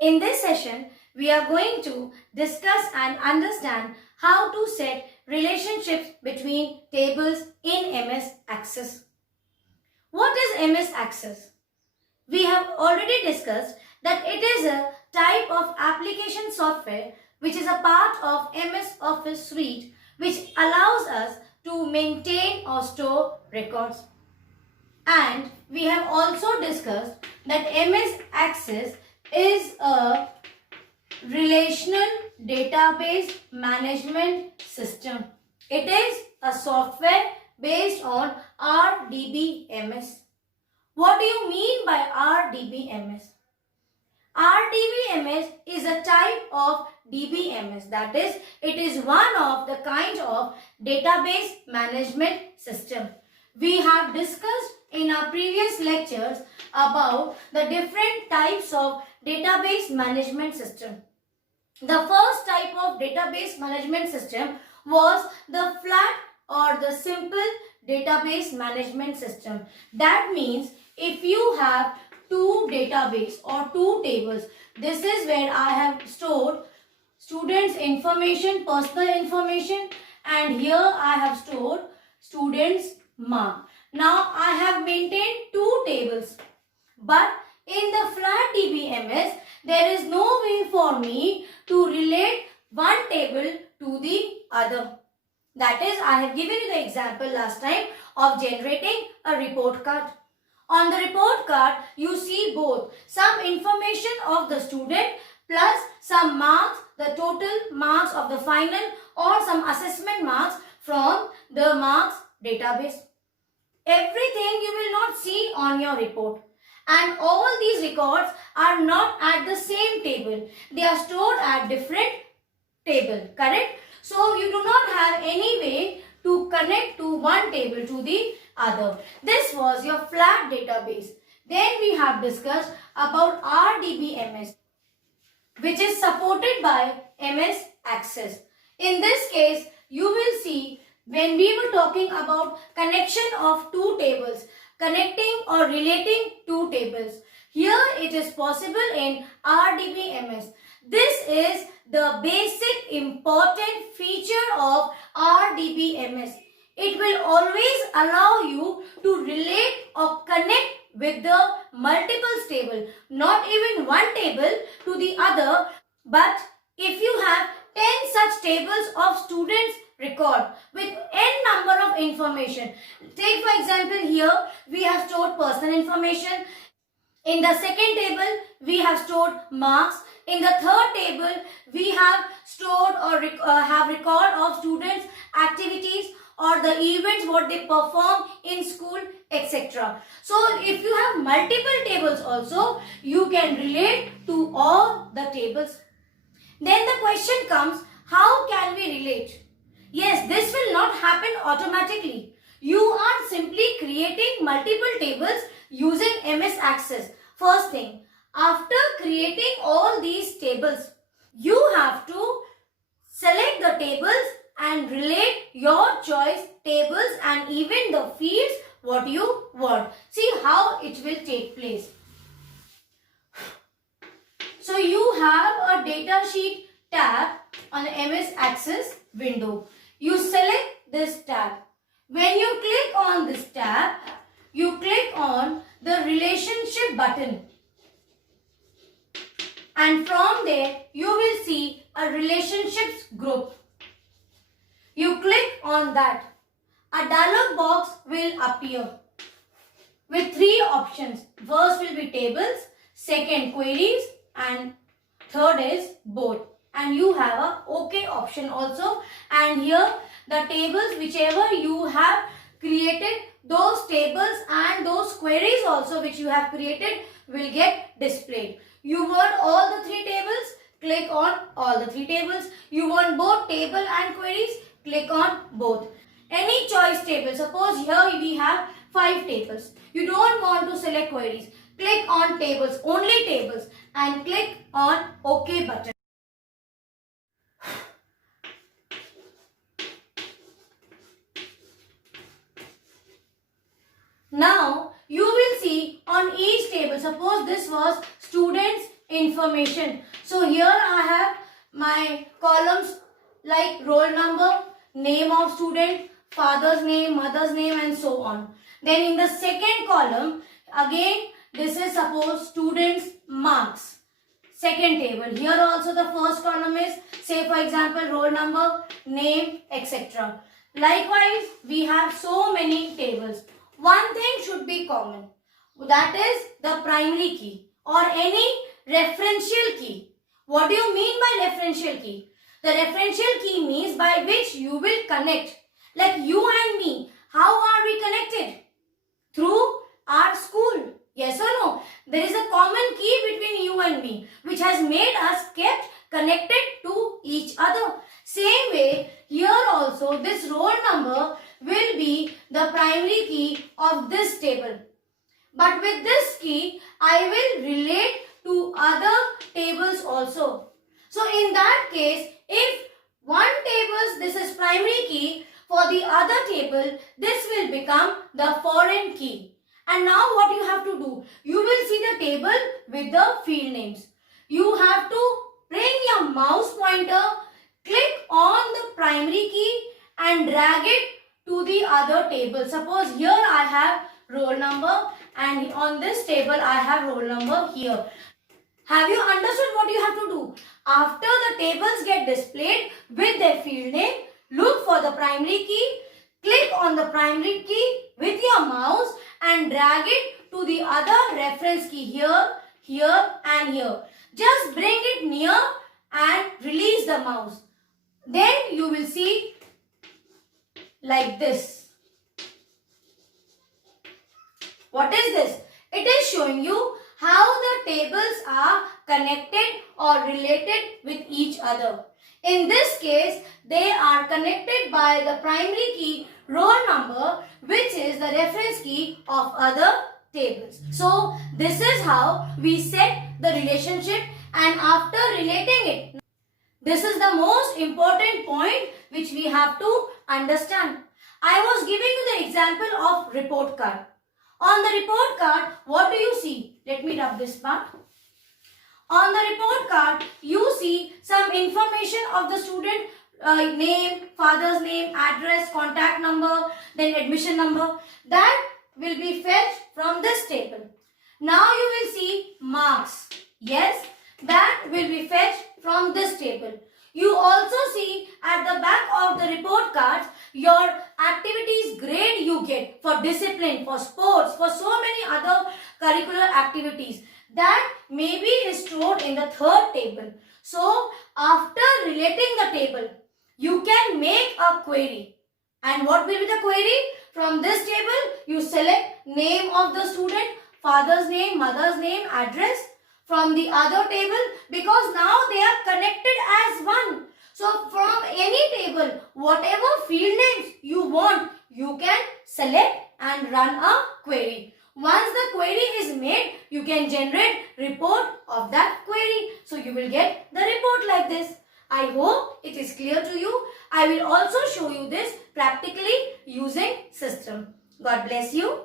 In this session, we are going to discuss and understand how to set relationships between tables in MS Access. What is MS Access? We have already discussed that it is a type of application software which is a part of MS Office suite which allows us to maintain or store records. And we have also discussed that MS Access is a relational database management system. It is a software based on RDBMS. What do you mean by RDBMS? RDBMS is a type of DBMS, that is, it is one of the kind of database management system. We have discussed in our previous lectures about the different types of database management system. The first type of database management system was the flat or the simple database management system. That means if you have two database or two tables, this is where I have stored students information, personal information, and here I have stored students mark. Now I have maintained two tables, but in the flat DBMS there is no way for me to relate one table to the other. That is, I have given you the example last time of generating a report card. On the report card, you see both some information of the student plus some marks, the total marks of the final or some assessment marks from the marks database. Everything you will not see on your report. And all these records are not at the same table. They are stored at different table, correct? So you do not have any way to connect to one table to the other. This was your flat database. Then we have discussed about RDBMS, which is supported by MS Access. In this case, you will see when we were talking about connection of two tables, connecting or relating two tables. Here it is possible in RDBMS. This is the basic important feature of RDBMS. It will always allow you to relate or connect with the multiple table, not even one table to the other, but if you have 10 such tables of students record with n number of information. Take for example here we have stored personal information. In the second table we have stored marks. In the third table we have stored or have record of students activities or the events what they perform in school, etc. So if you have multiple tables also, you can relate to all the tables. Then the question comes, how can we relate? Yes, this will not happen automatically. You are simply creating multiple tables using MS Access. First thing, after creating all these tables, you have to select the tables and relate your choice tables and even the fields what you want. See how it will take place. So you have a data sheet tab on the MS Access window. You select this tab. When you click on this tab, you click on the relationship button. And from there, you will see a relationships group. You click on that. A dialog box will appear with three options. First will be tables, second queries, and third is both. And you have a OK option also. And here the tables whichever you have created, those tables and those queries also which you have created will get displayed. You want all the three tables, click on all the three tables. You want both table and queries, click on both. Any choice table, suppose here we have 5 tables. You don't want to select queries, click on tables, only tables, and click on OK button. Now you will see on each table, suppose this was students information. So here I have my columns like roll number, name of student, father's name, mother's name and so on. Then in the second column, again this is suppose students marks. Second table. Here also the first column is, say for example, roll number, name, etc. Likewise, we have so many tables. One thing should be common. That is the primary key or any referential key. What do you mean by referential key? The referential key means by which you will connect. Like you and me. How are we connected? Through our school. Yes or no? There is a common key between you and me which has made us kept connected to each other. Same way, here also this roll number will be the primary key of this table. But with this key, I will relate to other tables also. So in that case, if one table, this is primary key, for the other table, this will become the foreign key. And now what you have to do? You will see the table with the field names. You have to bring your mouse pointer, click on the primary key and drag it to the other table. Suppose here I have roll number and on this table I have roll number here. Have you understood what you have to do? After the tables get displayed with their field name, look for the primary key, click on the primary key with your mouse and drag it to the other reference key here, here and here. Just bring it near and release the mouse. Then you will see like this. What is this? It is showing you how the tables are connected or related with each other. In this case, they are connected by the primary key roll number, which is the reference key of other tables. So, this is how we set the relationship, and after relating it, this is the most important point which we have to understand. I was giving you the example of report card. On the report card, what do you see? Let me rub this part. On the report card, you see some information of the student, name, father's name, address, contact number, then admission number. That will be fetched from this table. Now you will see marks. Yes, that will be fetched from this table. You also see at the back of the report cards your activities grade you get for discipline, for sports, for so many other curricular activities. That maybe is stored in the third table. So, after relating the table, you can make a query. And what will be the query? From this table, you select name of the student, father's name, mother's name, address. From the other table, because now they are connected as one. So, from any table, whatever field names you want, you can select and run a query. Once the query is made, you can generate report of that query. So, you will get the report like this. I hope it is clear to you. I will also show you this practically using system. God bless you.